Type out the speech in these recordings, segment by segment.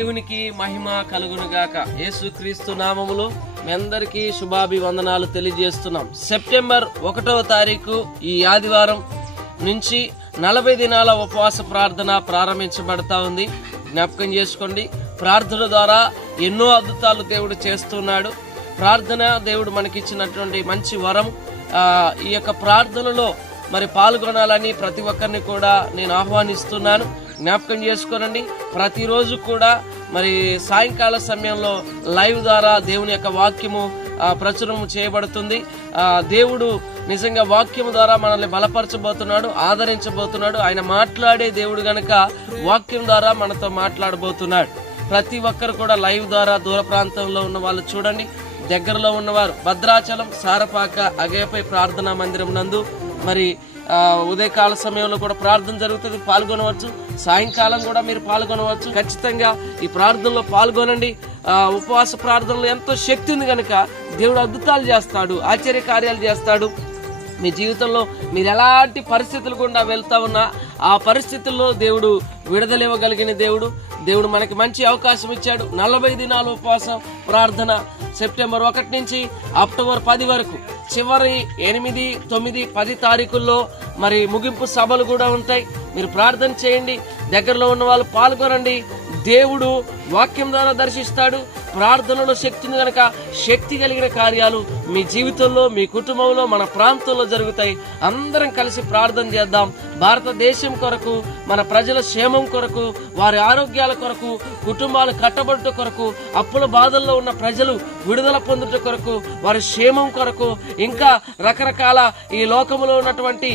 దేవునికి మహిమ కలుగునుగాక. యేసుక్రీస్తు నామములో మీ అందరికీ శుభాభివందనాలు తెలియజేస్తున్నాం. సెప్టెంబర్ 1వ తారీఖు ఈ ఆదివారం నుంచి 40 దినాల ఉపవాస ప్రార్థన ప్రారంభించబడతా ఉంది. జ్ఞాపకం చేసుకోండి, ప్రార్థన ద్వారా ఎన్నో అద్భుతాలు దేవుడు చేస్తున్నాడు. ప్రార్థన దేవుడు మనకిచ్చినటువంటి మంచి వరం. ఈ యొక్క ప్రార్థనలో మరి పాల్గొనాలని ప్రతి ఒక్కరిని కూడా నేను ఆహ్వానిస్తున్నాను. జ్ఞాపకం చేసుకోనండి, ప్రతిరోజు కూడా మరి సాయంకాల సమయంలో లైవ్ ద్వారా దేవుని యొక్క వాక్యము ప్రచురము చేయబడుతుంది. దేవుడు నిజంగా వాక్యము ద్వారా మనల్ని బలపరచబోతున్నాడు, ఆదరించబోతున్నాడు. ఆయన మాట్లాడే దేవుడు గనక వాక్యం ద్వారా మనతో మాట్లాడబోతున్నాడు. ప్రతి ఒక్కరు కూడా లైవ్ ద్వారా దూర ప్రాంతంలో ఉన్న వాళ్ళు చూడండి, దగ్గరలో ఉన్నవారు భద్రాచలం, సారపాక, అగేపై ప్రార్థనా మందిరం నందు మరి ఉదయకాల సమయంలో కూడా ప్రార్థన జరుగుతుంది, పాల్గొనవచ్చు. సాయంకాలం కూడా మీరు పాల్గొనవచ్చు. ఖచ్చితంగా ఈ ప్రార్థనలో పాల్గొనండి. ఉపవాస ప్రార్థనలో ఎంతో శక్తి ఉంది కనుక దేవుడు అద్భుతాలు చేస్తాడు, ఆశ్చర్య కార్యాలు చేస్తాడు. మీ జీవితంలో మీరు ఎలాంటి పరిస్థితులు గుండా వెళ్తా ఉన్నా ఆ పరిస్థితుల్లో దేవుడు విడుదలివ్వగలిగిన దేవుడు మనకి మంచి అవకాశం ఇచ్చాడు. 40 దినాల ఉపవాస ప్రార్థన సెప్టెంబర్ 1 నుంచి అక్టోబర్ 10 వరకు, చివరి 8, 9, 10 తారీఖుల్లో మరి ముగింపు సభలు కూడా ఉంటాయి. మీరు ప్రార్థన చేయండి, దగ్గరలో ఉన్న వాళ్ళు పాల్గొనండి. దేవుడు వాక్యం ద్వారా దర్శిస్తాడు. ప్రార్థనలో శక్తిని కనుక శక్తి కలిగిన కార్యాలు మీ జీవితంలో, మీ కుటుంబంలో, మన ప్రాంతంలో జరుగుతాయి. అందరం కలిసి ప్రార్థన చేద్దాం. భారతదేశం కొరకు, మన ప్రజల క్షేమం కొరకు, వారి ఆరోగ్యాల కొరకు, కుటుంబాలు కట్టబడుట కొరకు, అప్పుల బాధల్లో ఉన్న ప్రజలు విడుదల పొందుట కొరకు, వారి క్షేమం కొరకు, ఇంకా రకరకాల ఈ లోకంలో ఉన్నటువంటి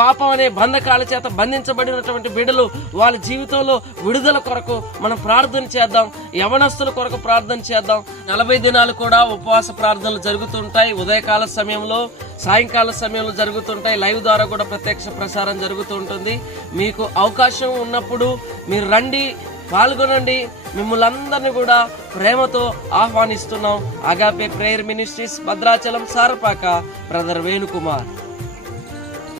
పాపం అనే బంధకాల చేత బంధించబడినటువంటి బిడ్డలు వాళ్ళ జీవితంలో విడుదల కొరకు మనం ప్రార్థన చేద్దాం. యవనస్తుల కొరకు ప్రార్థన చేద్దాం. 40 దినాలు కూడా ఉపవాస ప్రార్థనలు జరుగుతుంటాయి. ఉదయకాల సమయంలో, సాయంకాల సమయంలో జరుగుతుంటాయి. లైవ్ ద్వారా కూడా ప్రత్యక్ష ప్రసారం జరుగుతూ ఉంటుంది. మీకు అవకాశం ఉన్నప్పుడు మీరు రండి, పాల్గొనండి. మిమ్మల్ని అందరినీ కూడా ప్రేమతో ఆహ్వానిస్తున్నాం. Agape prayer ministries, Bhadrachalam, Sarapaka, brother Venukumar.